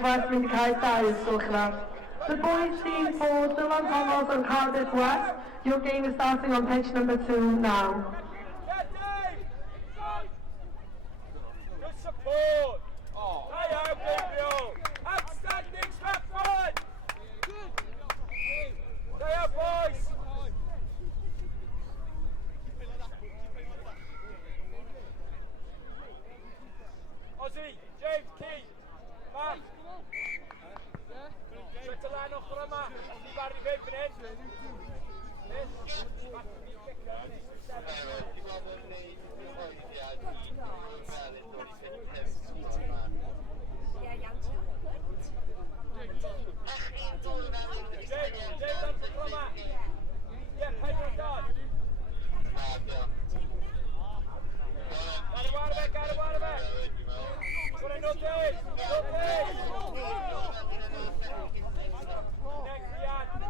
West with the Kai is The boys team for Dillon Thomas and Cardiff West, your game is starting on pitch number 2 now. Good support! Oh. Hey, Gabriel! Outstanding step forward! Good! Stay up, boys! Ozzy, James, Key, Matt. Zet de lijn nog voor hem, maar die waar die weet beneden. James aan het programma. Ja, Pedro daar. Ga de waarde weg, ga de waarde weg. Voor een notice, Next, Jan.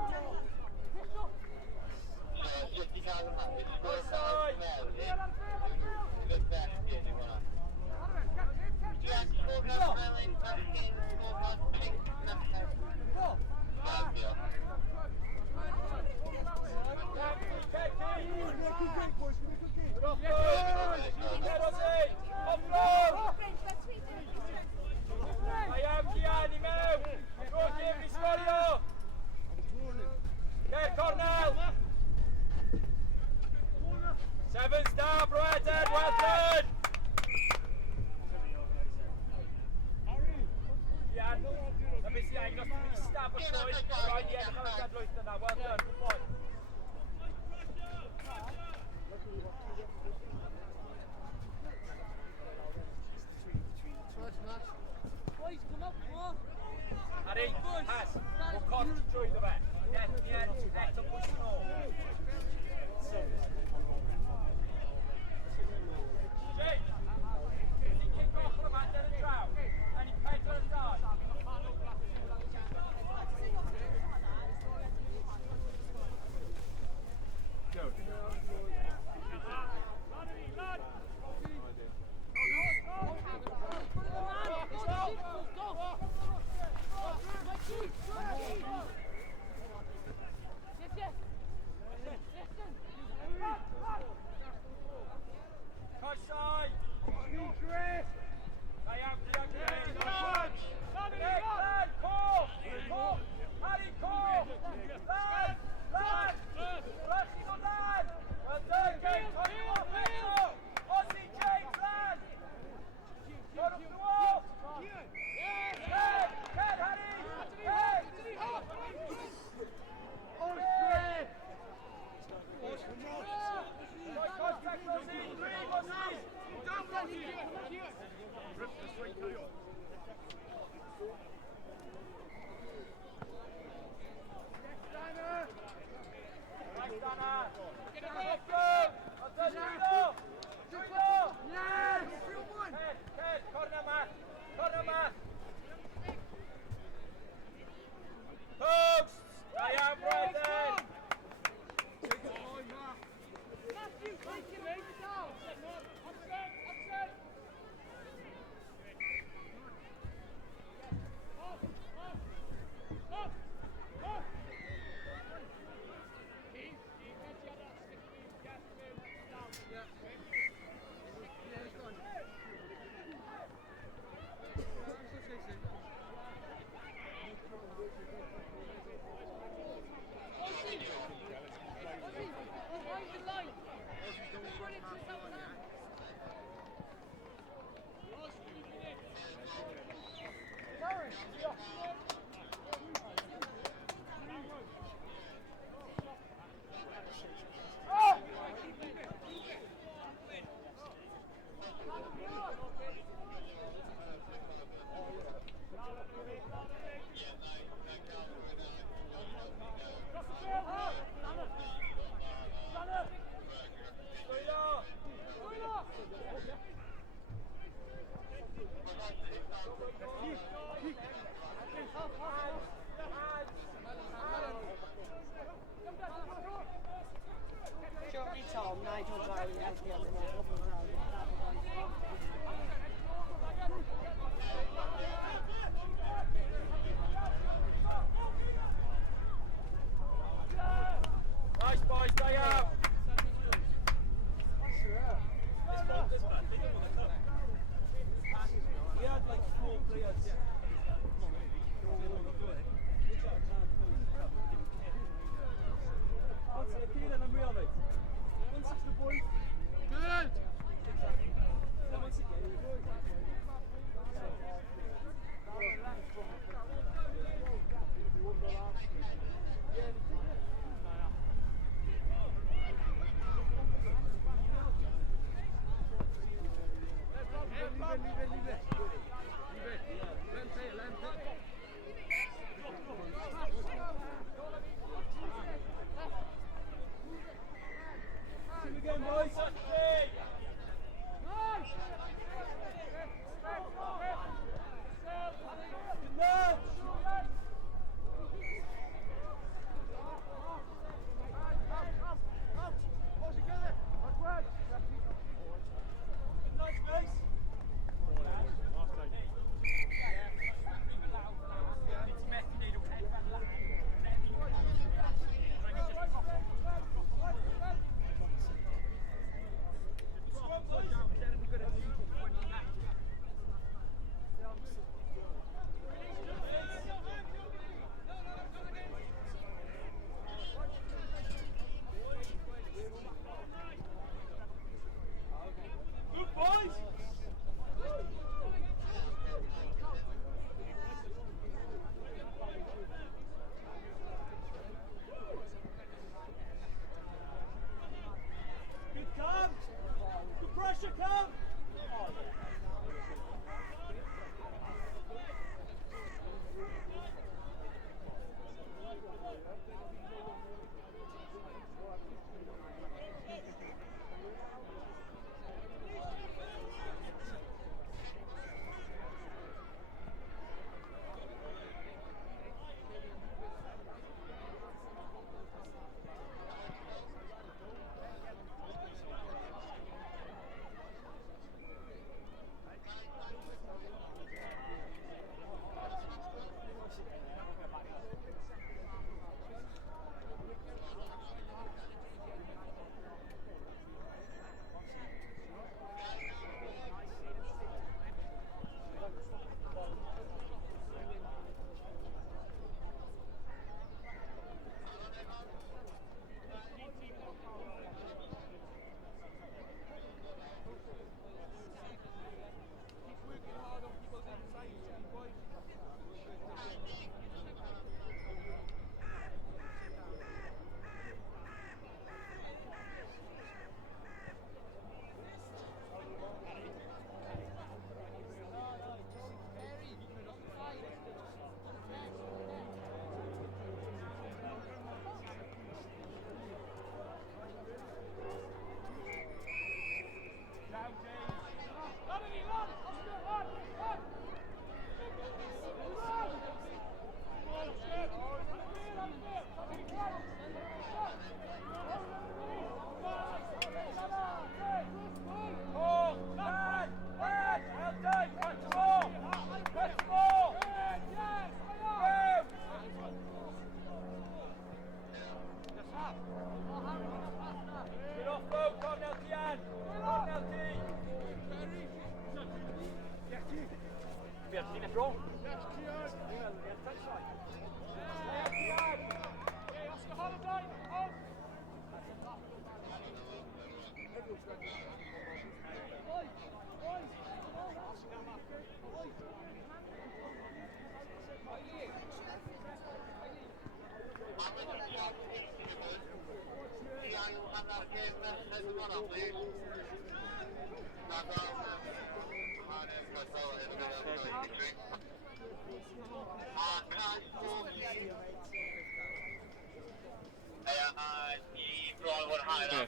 Cornell! Seven star, Brighton, well done! Yeah, let me see, I'm not really stab a point. Right, yeah, the first adroit yna, well done, good point. Boys, come up, come on! Harry, Has, we'll cut through the back. That's a push on. Jake, he kicked off from the man, then a drought, and he paid for a start. Go. Side. Shortly Tom, Nigel driving out the other one.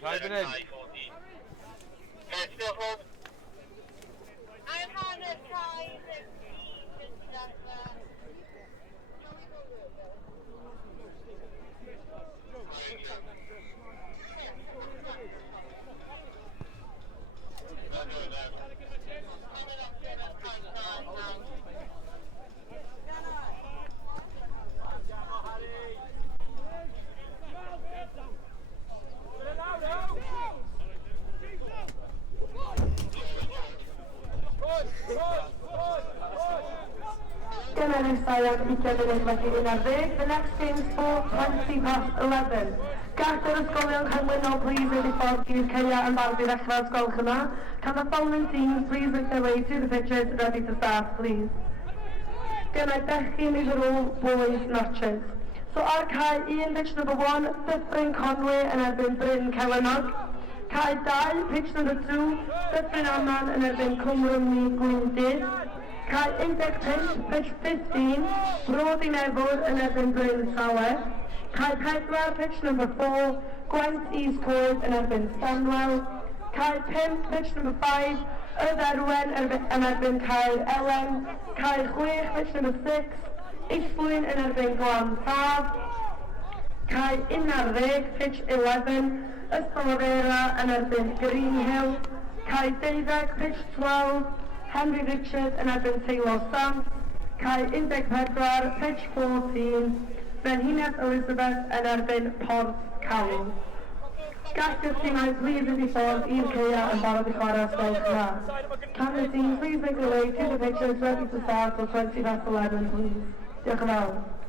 Hiding in. I'm having a time and peace and stuff. Dyna'r Isaiah 20 wedi 11. The next game's for 20 past 11. Gall yr ysgolion canlynol please wedi ffordd i'r ceia yn barod i ddechrau'r sgolch yma. Can the following teams please make their way to the pitches ready to start, please? Gynnau bechgyn i ddrwl boys notches. So ar cae 1 pitch number 1, Dyffryn Conwy yn erbyn Bryn Celynog. Cae 2, pitch number 2, Dyffryn Aman yn erbyn Cwmrwmni Gwyndydd. Cae 15, pitch 15, Brod i Nefwr yn erbyn Bryn Sawer. Cae 4, pitch number 4, Gwent East Coed yn erbyn Stanwell. Cae 5, pitch number 5, Yderwen yn erbyn Caer Elen. Cae 6, pitch number 6, Isflwyn yn erbyn Glan Faf. Cae 11, pitch 11, Ystolafera yn erbyn Greenhill. Cae 12, pitch 12, Henry Richard yn erbyn Taylor Sant. Cae 14, pitch 14, Frenhines Elizabeth yn erbyn Porth Cawl. Gall y tîmau please wedi ffordd i'r ceia yn barod i chwarae sgolch yma. Can the team please make their way to the pitches ready to start till 20 past 11, please? Diolch yn fawr.